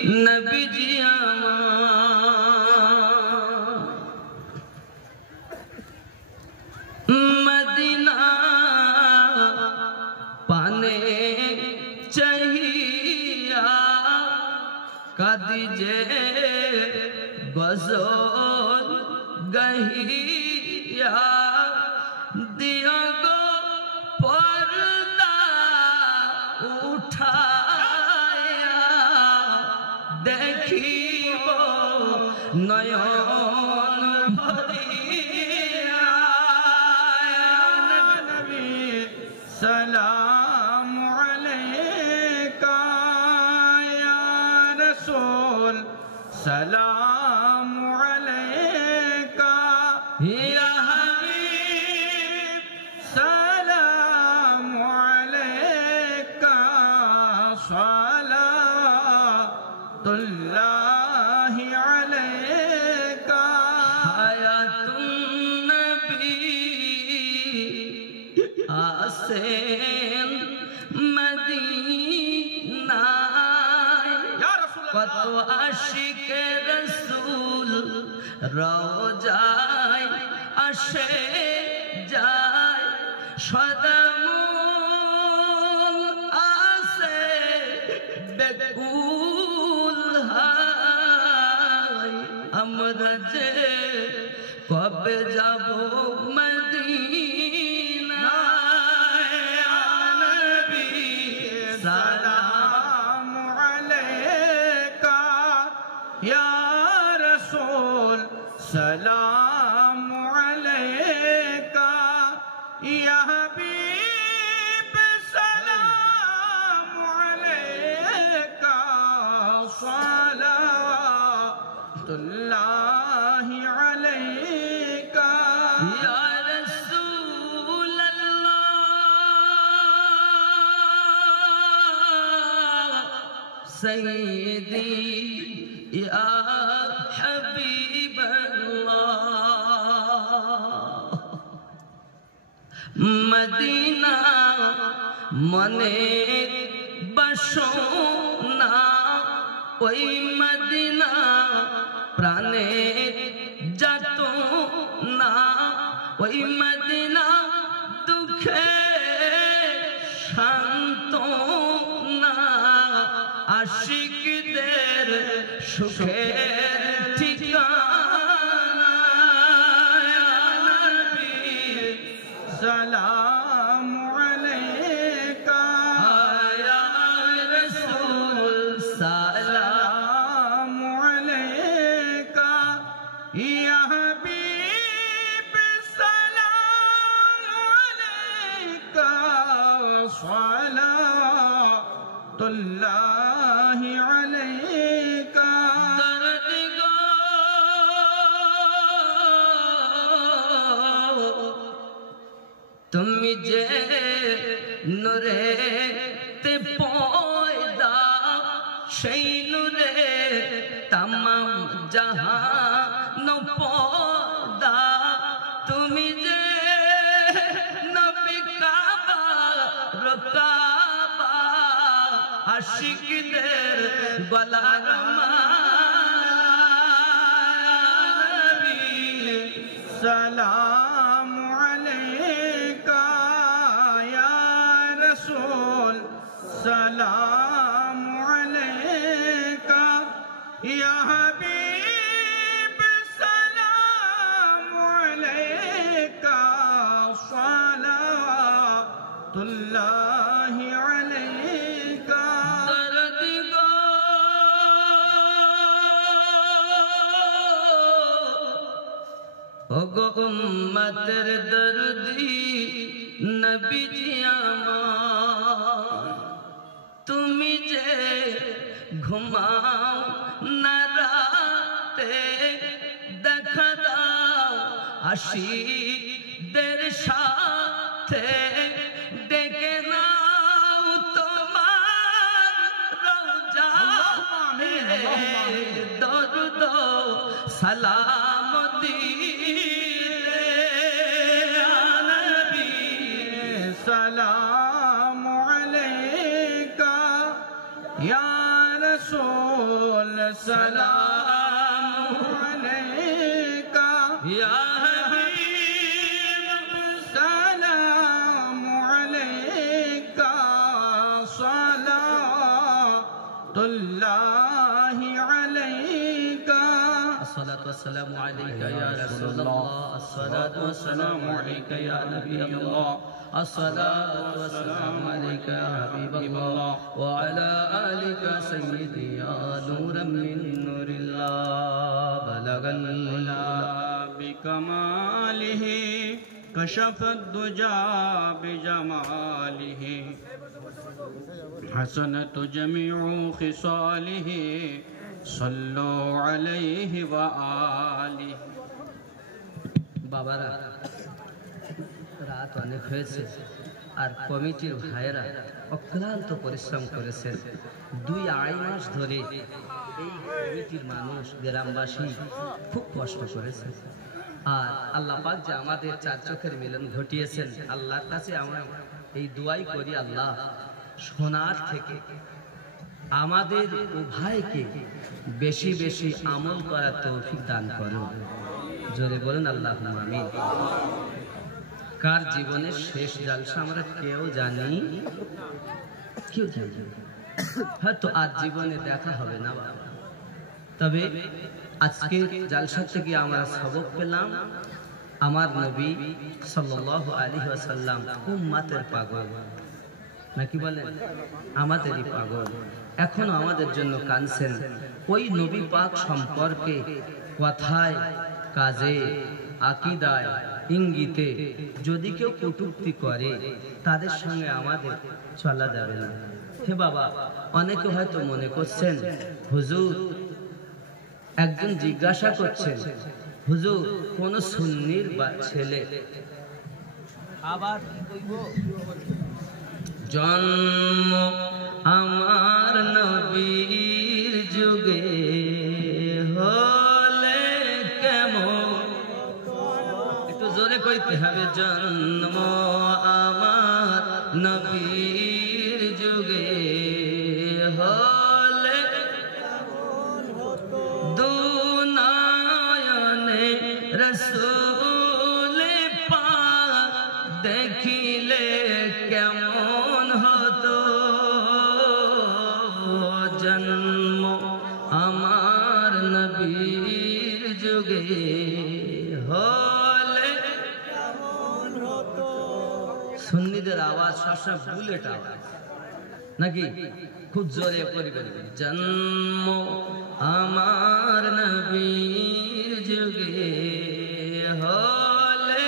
Nabi ji Medina पाने चाहिया कदीजे गज़ोल गहिया दिया गो पर्दा उठाया देखिबो नयन भरिया नबी सलाम अलैका या रसूल सलाम अलैका या हबीब सलाम अलैका सलावतुल्लाहि अलैका हयातुन नबी आसेन मदीना कत आशिक रसूल रोजाय আসে যায় সদামূল আসে বেকুল হায় আমরা যে কবে যাব মদিনা ইয়া নবী সালাম अलैका या रसूल सलाम अलैका या हबीब सलाम अलैका सलावतुल्लाहि अलैका या रसूल अल्लाह सय्यदी या हबीब अल्लाह मदीना मने बसोना ओई मदीना प्राणे जातो ना ओई मदीना दुखे शांतो ना आशिकदेर सुखे ठिकाना या नबी सलाम अलैका या रसूल सलाम अलैका या हबीब सलाम अलैका सलावतुल्लाहि अलैका दर्द गो তুমি যে নূরে তে পয়দা সেই নূরে तमाम জাহান পয়দা তুমি যে নবী কাবা রকাবা আশিকদের গলার মালা নবী सलाम अलैका या रसूल सलाम अलैका या हबीब सलाम अलैका सलावतुल्लाहि अलैका दर्द गो ओगो उम्मतेर दर्दी नबी जी আমার তুমি যে ঘুমাও না রাতে দেখা দাও আশিকদের সাথে ডেকে নাও তোমার রওজা দরুদ সালাম দিলে ইয়া নবী सलाम अलैका या रसूल सलाम अलैका या हबीब सलाम अलैका सलातुल्लाहि अलैका अस्सलातु वस्सलामु अलैका या रसूलल्लाह अस्सलातु वस्सलामु अलैका या नबीयल्लाह अस्सलातु वस्सलामु अलैका या हबीबल्लाह व अला आलिका सय्यिदी या नूरम मिन नूरिल्लाह बलगल बिकमालिहि कशफत दुजा बिजमालिहि हसनत जमीउ खिसालिहि सल्लु अलैहि व आलिहि। বাবারা, রাত অনেক হয়েছে আর কমিটির ভাইয়েরা অক্লান্ত পরিশ্রম করেছেন। 2-2.5 মাস ধরে এই কমিটির মানুষ গ্রামবাসী খুব কষ্ট করেছে। আর আল্লাহ পাক যে আমাদের 4 চোখের মিলন ঘটিয়েছেন, আল্লাহর কাছে আমরা এই দোয়াই করি, আল্লাহ সোনার থেকে আমাদের উভয়কে বেশি বেশি আমল করার তৌফিক দান করুন। জোরে বলুন আল্লাহুম্মা আমিন। কার জীবনের শেষ জালসা আমরা কেউ জানি? কেউ জানি হয়তো আজ জীবনে দেখা হবে না, তবে আজকে জালসা থেকে আমরা সবক পেলাম আমার নবী সাল্লাল্লাহু আলাইহি ওয়াসাল্লাম উম্মতের পাগল, নাকি বলেন আমাদেরই পাগল, এখনো আমাদের জন্য কাঁদছেন। ওই নবী পাক সম্পর্কে কথায় কাজে আকীদায় ইঙ্গিতে যদি কেউ কটূক্তি করে তাদের সঙ্গে আমাদের চলা যাবে না। হে বাবা, অনেকে হয়তো মনে করছেন হুজুর, একজন জিজ্ঞাসা করছেন হুজুর কোন সুন্নির ছেলে আবার জন্ম আমার নবীর যুগে হলে কেমন, একটু জোরে কইতে হবে, জন্ম আমার নবীর যুগে হলে দুনয়নে রাসূল পাক দেখিলে কেমন হতো, জন্ম আমার নবীর যুগে হলে কেমন হতো। সুন্নিদের আওয়াজ সবসময় বুলেট আওয়াজ, নাকি খুব জোরে পরিবেন, জন্ম আমার নবীর যুগে হলে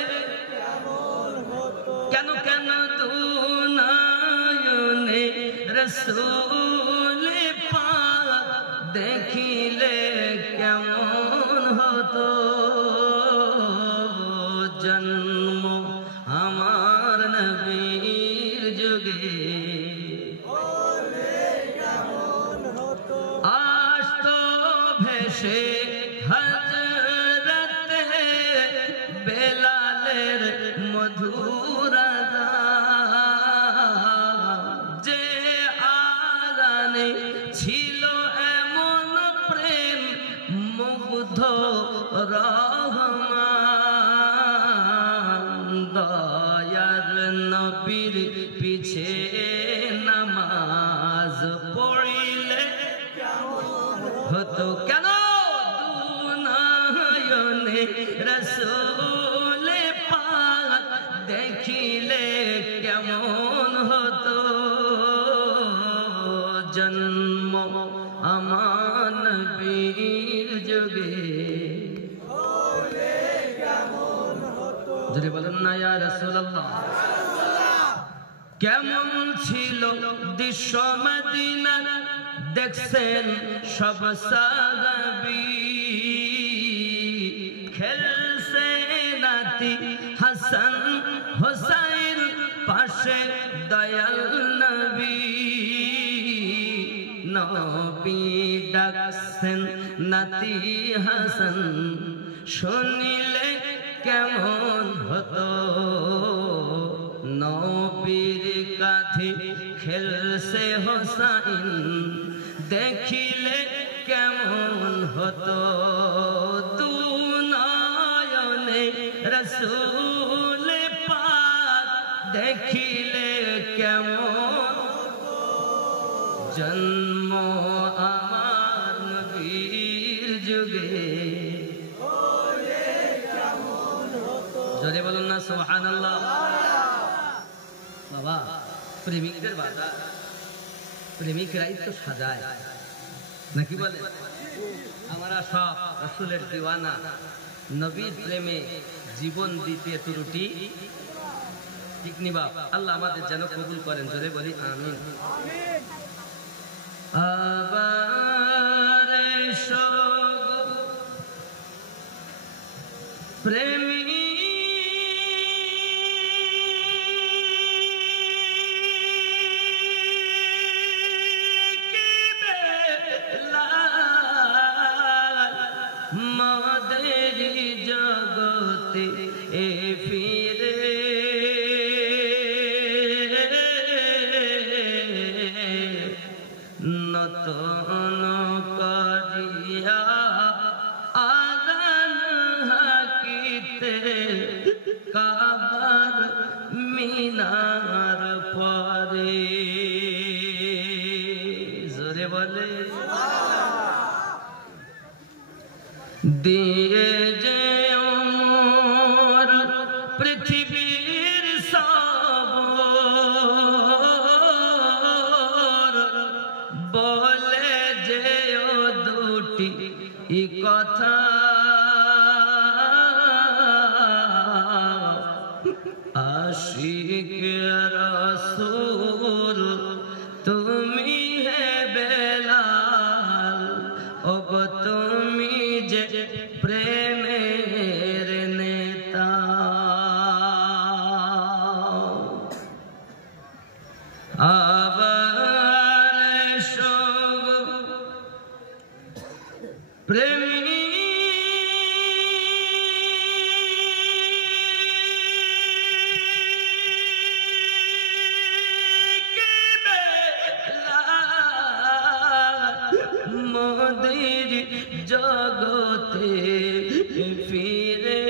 কেন কেন দুনয়নে রাসূল পাক দেখিলে কেমন হতো, জন্ম আমার নবীর যুগে আসতো ভেসে হযরতে বেলালের মধুর যে আযানে ছিল এমন প্রেম মুগ্ধ রহমান, দয়ার নবীর পিছে নামাজ পড়িলে হতো কেন দুনয়নে রাসূল পাক দেখিলে কেমন হতো, জন্ম আমার নবীর যুগে হলে কেমন হতো। যদি বলেন না ইয়া রাসূলুল্লাহ, কেমন ছিল দৃশ্য মদিনা দেখছেন সব সাহাবী, খেলছে নাতি হাসান হোসাইন পাশে দয়াল নবী, নবী ডাকছেন নাতি হাসান শুনিলে কেমন হতো, নবীর কাঁধে খেলছে হোসাইন দেখিলে কেমন কত দুনয়নে রসূল পাক দেখিলে কেমন জন্ম আমার নবীর যুগে জোরে বলুন না সুবহানাল্লাহ। বাবা প্রেমিকদের বাধা, প্রেমিকরাই তো সাজায় নাকি বলে? আমরা সব রাসূলের দিওয়ানা, নবীর প্রেমে জীবন দিতে ত্রুটি ঠিক নি বাপ। আল্লাহ আমাদের যেন কবুল করেন, জোরে বলি আমিন। আবার এসো প্রেমী মদের জগতে এ ফিরে নতুন করিয়া আদান হাকিতে কাবার মিনার পরে জোরে বলে দিয়ে যে ওমর পৃথিবীর সব বলে যে ও দুটি কথা আশিক রাসূল তুমি হে বেলাল, ওগো তুমি যে প্রেমের নেতা। আবার এসো প্রেমী মদের জগতে ফিরে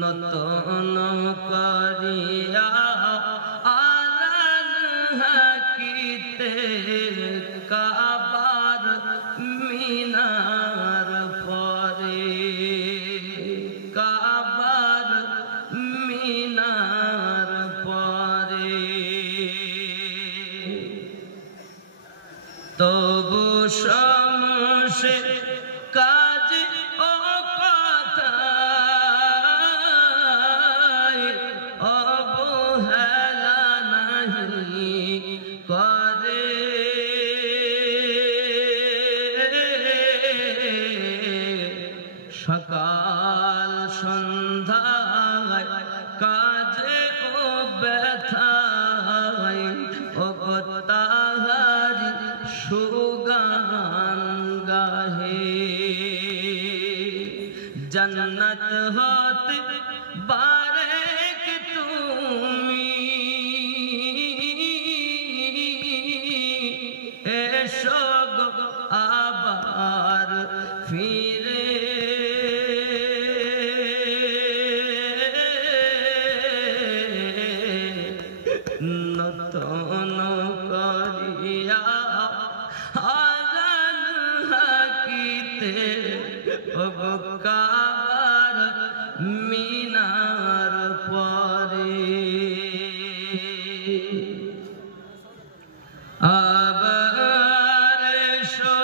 নতুন করিয়া আলান হাকিতে কাবার মিনার পরে কাবার মিনার পরে তবু সমসে কাজ ও কথায় অবহেলা নাহি করে সকাল সন্ধ্যায় কাজে ও ব্যথায় ও তাহারি সুগান গাহে জন্নত হতে বারেক তুমি এসো আবার ফিরে নতুন করিয়া আদান হাকিতে ওগো কাবার মিনার পরে আবার এসো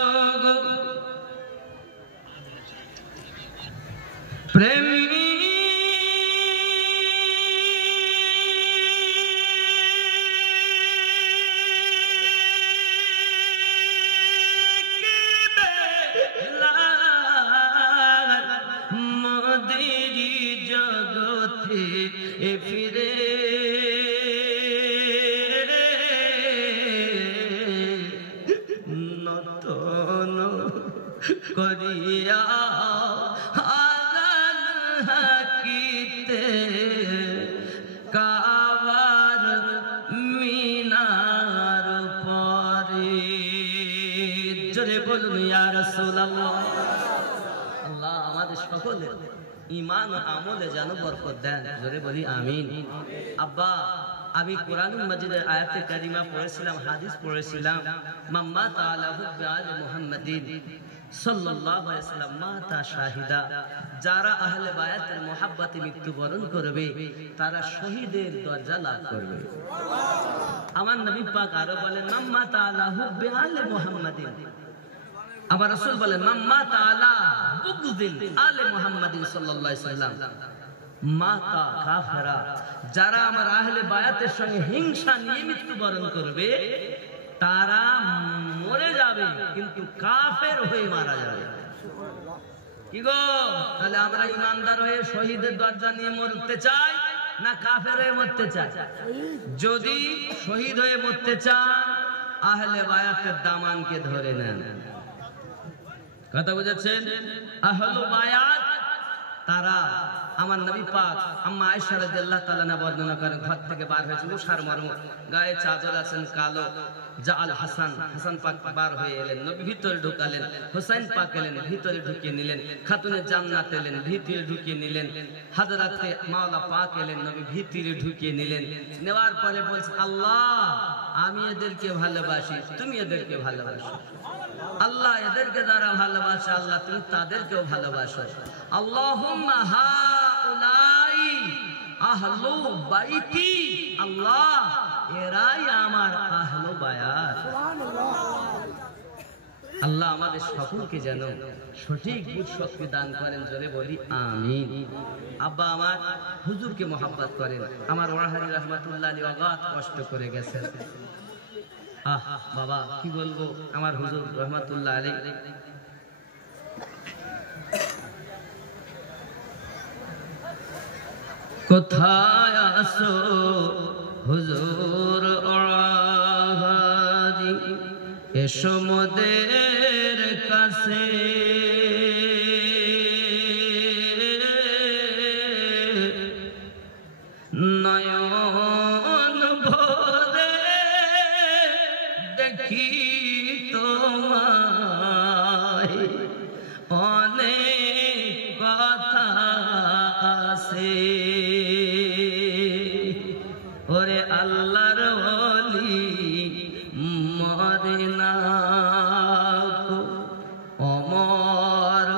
প্রেমী জগতে ফিরে নতুন করিয়া আদান হাকিতে কাবার মিনার পরে জোরে বলুন ইয়া রাসূলুল্লাহ। আল্লাহ আমাদের সকলের ঈমান ও আমলে যেন বরকত দেন, জোরে বলি আমিন। আব্বা, আমি কোরআনুল মাজিদের আয়াতে কারিমা পড়েছিলাম, হাদিস পড়েছিলাম, মাম্মা তাআলা হুব্বি আলি মুহাম্মাদিন সাল্লাল্লাহু আলাইহি ওয়াসাল্লাম মাতা শাহিদা, যারা আহলে বায়াতের মুহাব্বতে মৃত্যুবরণ করবে তারা শহীদের দরজা লাভ করবে। আমার নবী পাক আরো বলেন মাম্মা তাআলা হুব্বি আলি মুহাম্মাদিন, আমার রাসূল বলেন মাম্মা তাআলা বুগদিল আলি মুহাম্মাদিন সাল্লাল্লাহু আলাইহি ওয়াসাল্লাম মাতা কাফেরা, যারা আমার আহলে বায়াতের সঙ্গে হিংসা নিয়ে মৃত্যুবরণ করবে তারা মরে যাবে কিন্তু কাফের হয়ে মারা যাবে। কি গো, তাহলে আমরা ইমানদার হয়ে শহীদের দরজা নিয়ে মরতে চাই না কাফের হয়ে মরতে চাই? যদি শহীদ হয়ে মরতে চান আহলে বায়াতের দামানকে ধরে নেন। কথা বুঝেছেন? আহলে বায়াত তারা, আমার নবী পাক আম্মা আয়েশা রাদিয়াল্লাহু তাআলা না বর্ণনা করেন, ঘর থেকে বার হয়েছে উষার মর্ম, গায়ে চাদর আছেন কালো, জাআল হাসান, হাসান পাক বার হয়ে এলেন, নবী ভিতরে ঢুকালেন, হুসাইন পাক এলেন, ভিতরে ঢুকিয়ে নিলেন, খাতুনে জান্নাত এলেন, ভিতরে ঢুকিয়ে নিলেন, হযরতে মাওলা পাক এলেন, নবী ভিতরে ঢুকিয়ে নিলেন। নেওয়ার পরে বলছে আল্লাহ আমি এদেরকে ভালোবাসি, তুমি এদেরকে ভালোবাসো। আল্লাহ এদেরকে যারা ভালোবাসে আল্লাহ তুমি তাদেরকেও ভালোবাসো। আল্লাহুম্মা হাউলাই আহলু বাইতি, আল্লাহ এরাই আমার আহলু বায়াত। আল্লাহ আমাদের সকলকে যেন সঠিক বুঝ শক্তি দান করেন, জোরে বলি আমিন। আব্বা আমার হুজুরকে মহব্বত করেন, আমার ওয়াহারি রহমাতুল্লাহ আলাইহি অগাধ কষ্ট করে গেছেন। বাবা কি বলবো, আমার হুজুর রহমাতুল্লাহ আলাইহি কোথায় আসো হুজুর ওয়াহারি, এসো মোদের কাছে, নয়ন ভরে দেখি তোমায়, অনেক কথা আছে, ওরে আল্লাহর ওলি মরে না কো, অমর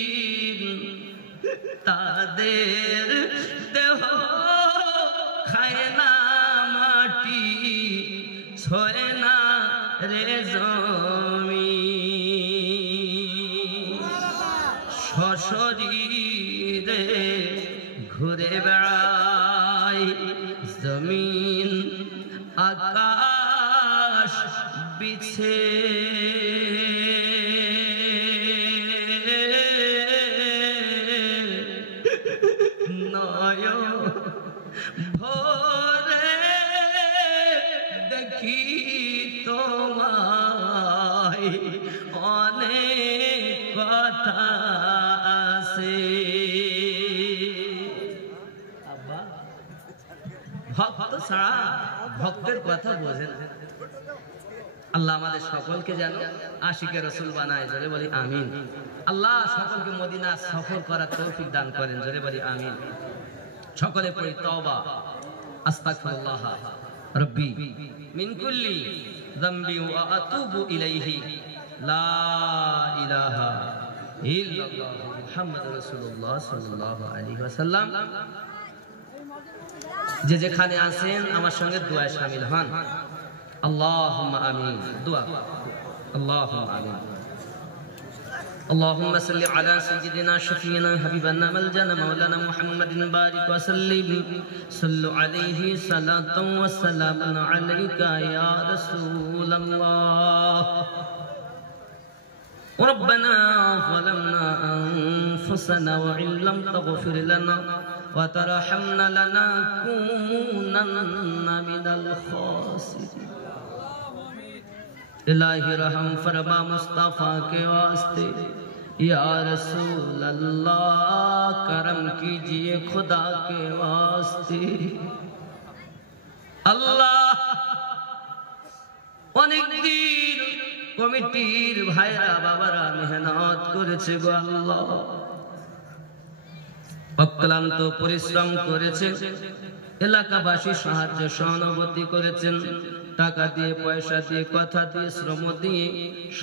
চিরদিন, তাদের দেহ খায় না মাটি, ছোঁয় না রে জমিন, সশরীরে ঘুরে বেড়ায় জমিন আকাশ বিছে, নয়ন ভরে দেখি তোমায়, অনেক কথা আছে। ভক্ত ছাড়া ভক্তের কথা বোঝেন। আল্লাহ আমাদের সকলকে যেন আশিকে রাসূল বানায়, জোরে বলি আমিন। আল্লাহ সকলকে মদিনা সফর করার তৌফিক দান করেন, জোরে বলি আমিন। সকলে পড়ি তওবা, আস্তাগফিরুল্লাহ রব্বি মিন কুল্লি যামবি ওয়া আতুবু ইলাইহি, লা ইলাহা ইল্লাল্লাহ মুহাম্মাদুর রাসূলুল্লাহ সাল্লাল্লাহু আলাইহি ওয়াসাল্লাম। যে যেখানে আছেন আমার সঙ্গে দোয়ায় শামিল হন। আল্লাহুম্মা আমিন। দোয়া, আল্লাহুম্মা আমিন। اللهم صل على سيدنا شفينا حبيبنا ملجنا مولانا محمد بارك وسلم، صلوا عليه صلاة وسلام عليك يا رسول الله. ربنا ظلمنا أنفسنا وإن لم تغفر لنا وترحمنا لنكونن من الخاسرين. इलाही रहम फरमा मुस्तफ़ा के वास्ते, या रसूल अल्लाह करम कीजिए खुदा के वास्ते। আল্লাহ অনেকদিন কমিটির ভাইরা বাবারা মেহনত করেছে গো আল্লাহ, অক্লান্ত পরিশ্রম করেছেন, এলাকাবাসী সাহায্য সহানুভূতি করেছেন, টাকা দিয়ে, পয়সা দিয়ে, কথা দিয়ে, শ্রম দিয়ে,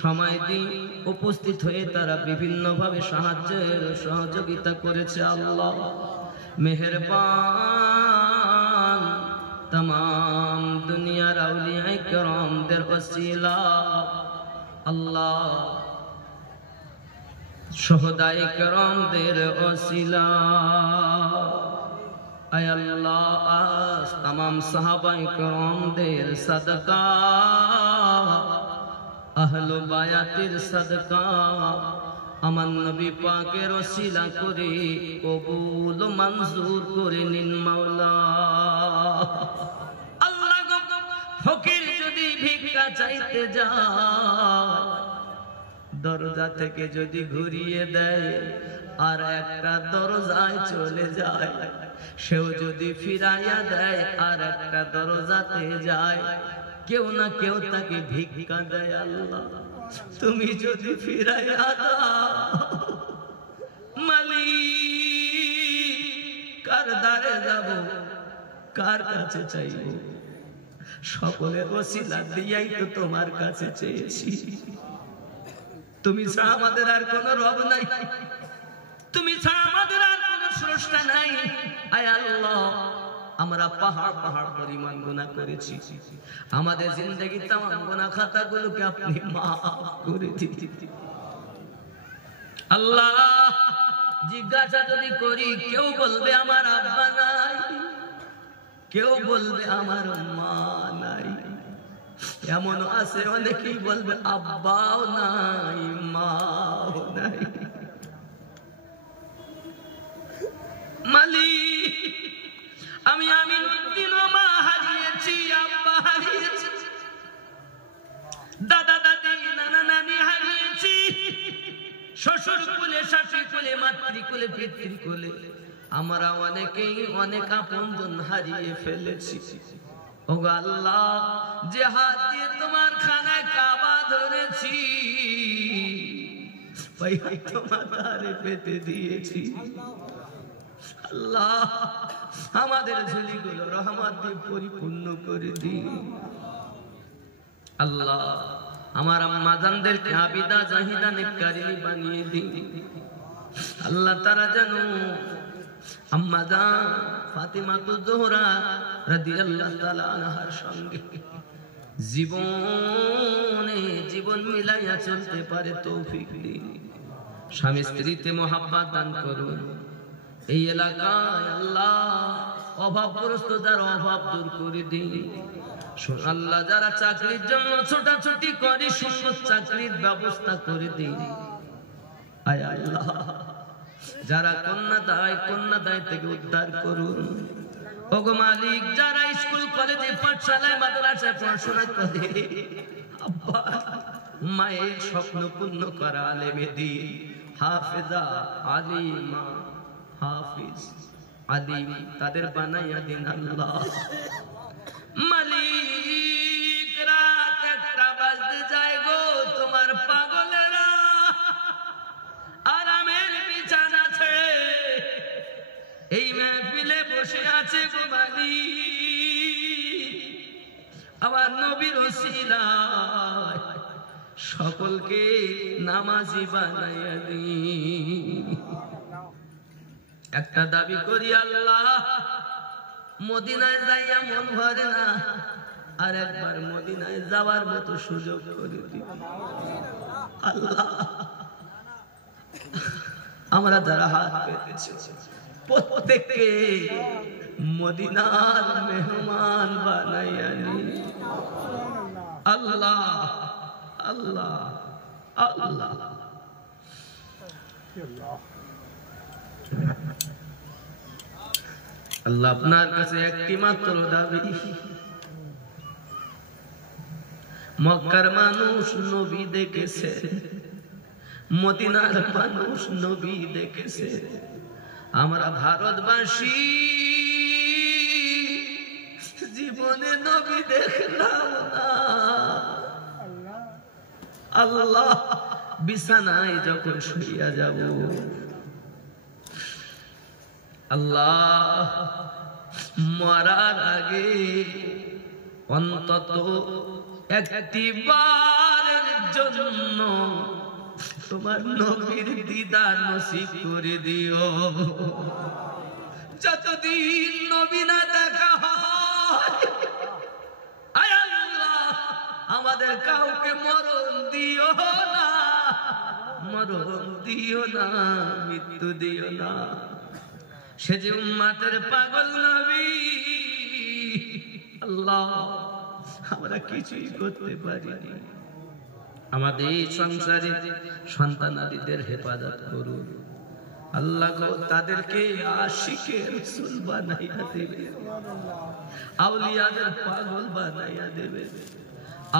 সময় দিয়ে উপস্থিত হয়ে তারা বিভিন্নভাবে সাহায্যের সহযোগিতা করেছে। আল্লাহ মেহেরবান, तमाम दुनियार औलिया किरामদের ওসিলা আল্লাহ, শুহাদায়ে কিরামদের ওসিলা আয় আল্লাহ, আজ तमाम সাহাবায়ে কিরামদের সাদকা, আহলে বায়াতের সাদকা আমার নবী পাকের ওসিলা করে কবুল মঞ্জুর করে নিন মাওলা। আল্লাহ গো, ফকির যদি ভিক্ষা চাইতে যায়, দরজা থেকে যদি ঘুরিয়ে দেয় আর একটা দরজায় চলে যায়, সেও যদি ফিরাইয়া দেয় আর একটা দরজাতে যায়, কেউ না কেউ তাকে ভিক্ষা দেয়। আল্লাহ তুমি যদি ফিরাইয়া দাও, মালিক কার দ্বারে যাব, কার কাছে চাইব? সকলের ওসিলা দিয়াই তো তোমার কাছে চেয়েছি। তুমি ছাড়া আমাদের আর কোন রব নাই, তুমি ছাড়া আমাদের আর কোন স্রষ্টা নাই। আয় আল্লাহ, আমরা পাহাড় পাহাড় পরিমাণ গুনাহ করেছি, আমাদের জিন্দেগির तमाम গুনাহ খাতাগুলোকে আপনি মাফ করে দিন। আল্লাহ জিজ্ঞাসা যদি করি, কেউ বলবে আমার আব্বা নাই, কেউ বলবে আমার মা নাই, এমন আছে অনেকেই বলবে আব্বাও নাই, মাও নাই। মালিক আমি আমিনুদ্দিনও মা হারিয়েছি, আব্বা হারিয়েছি, দাদা দাদি নানা নানি হারিয়েছি, শ্বশুর কুলে, শাশুড়ি কুলে, মাতৃকুলে, পিতৃকুলে আমরা অনেকেই অনেক আপনজন হারিয়ে ফেলেছি। ওগো আল্লাহ, যে হাত দিয়ে তোমার খানায় কাবা ধরেছি, ওই হাত তোমার দ্বারে পেতে দিয়েছি। আল্লাহ আমাদের ঝুলিগুলো রহমত দিয়ে পরিপূর্ণ করে দিন। আল্লাহ আমার আম্মা জানদেরকে আবিদা জাহিদা নেককারিনী বানিয়ে দিন। আল্লাহ তারা যেন আম্মা জান ফাতিমাতুজ জোহরা রাদিয়াল্লাহু তাআলা আনহার সঙ্গে জীবন মিলাইয়া চলতে পারে তৌফিক দিন। স্বামী স্ত্রীতে মহাব্বত দান করুন। এই এলাকায় আল্লাহ অভাবগ্রস্ত যারা অভাব দূর করে দিন। আল্লাহ যারা চাকরির জন্য ছোটাছুটি করে, সুন্দর চাকরির ব্যবস্থা করে দিন। আয় আল্লাহ যারা কন্যাদায় থেকে উদ্ধার করুন। ওগো মালিক, যারা স্কুল কলেজে পাঠশালায় মাদ্রাসায় পড়াশোনা করে, আব্বা মায়ের স্বপ্ন পূর্ণ করা আলেমে দিন, হাফেজা আলিমা হাফিজ আলিম তাদের বানাইয়া দিন। আল্লাহ মালিক, রাত একটা বাজতে যায় গো, তোমার পাগলেরা আরামের বিছানা ছেড়ে এই মাহফিলে বসে আছে গো মালিক। আমার নবীর ওসিলায় সকলকে নামাজি বানাইয়া দিন। একটা দাবি করি আল্লাহ, মদিনায় যাইয়া মন ভরে না, আর একবার মদিনায় যাওয়ার মতো সুযোগ করে দিন। আল্লাহ আমরা যারা হাত পেতেছি প্রত্যেককে মদিনার মেহমান বানাইয়া নিন। আল্লাহ আল্লাহ আল্লাহ আল্লাহ আপনার কাছে একটি মাত্র দাবি, মক্কার মানুষ নবী দেখেছে, মদিনার মানুষ নবী দেখেছে, আমরা ভারতবাসী জীবন জীবনে নবী দেখলাম না। আল্লাহ বিছানায় যখন শুইয়া যাব, আল্লাহ মরার আগে অন্তত একটি বারের জন্য তোমার নবীর দিদার নসিব করে দিও। যতদিন নবী না দেখা হয়, আয় আল্লাহ আমাদের কাউকে মরণ দিও না, মরণ দিও না, মৃত্যু দিও না। সে যে উম্মতের পাগল নবী, আল্লাহ আমরা কিছুই করতে পারিনি। আমাদের সংসারে সন্তানাদিদের হেফাজত করুন আল্লাহ গো, তাদেরকে আশিকে রাসূল বানাইয়া দেবে, আউলিয়াদের পাগল বানাইয়া দেবে।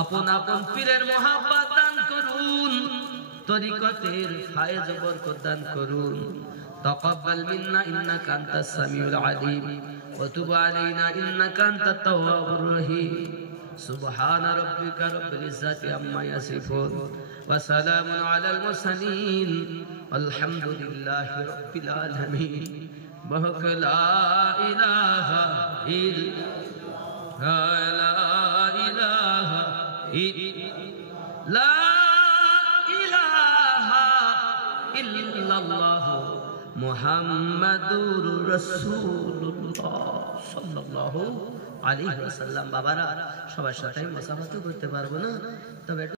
আপন আপন পীরের মহব্বত দান করুন, তরিকতের ফায়েজ বরকত দান করুন। তাকাব্বাল মিন্না ইন্নাকা আনতাস সামিউল আলিম ওয়া তুব আলাইনা ইন্নাকা আনতাত তাওয়াবুর রহিম। সুবহানা রাব্বিকা রাব্বিল ইজ্জাতি আম্মা ইয়াসিফুন ওয়া সালামুন আলাল মুরসালিন আলহামদুলিল্লাহি রাব্বিল আলামিন। বহক লা ইলাহা ইল্লাল্লাহ, লা ইলাহা ইল্লাল্লাহ, লা ইলাহা ইল্লাল্লাহ মুহাম্মাদুর রাসূলুল্লাহ সাল্লাল্লাহু আলাইহি ওয়াসাল্লাম। বাবারা সবার সাথে মুসাফাত করতে পারবো না, তবে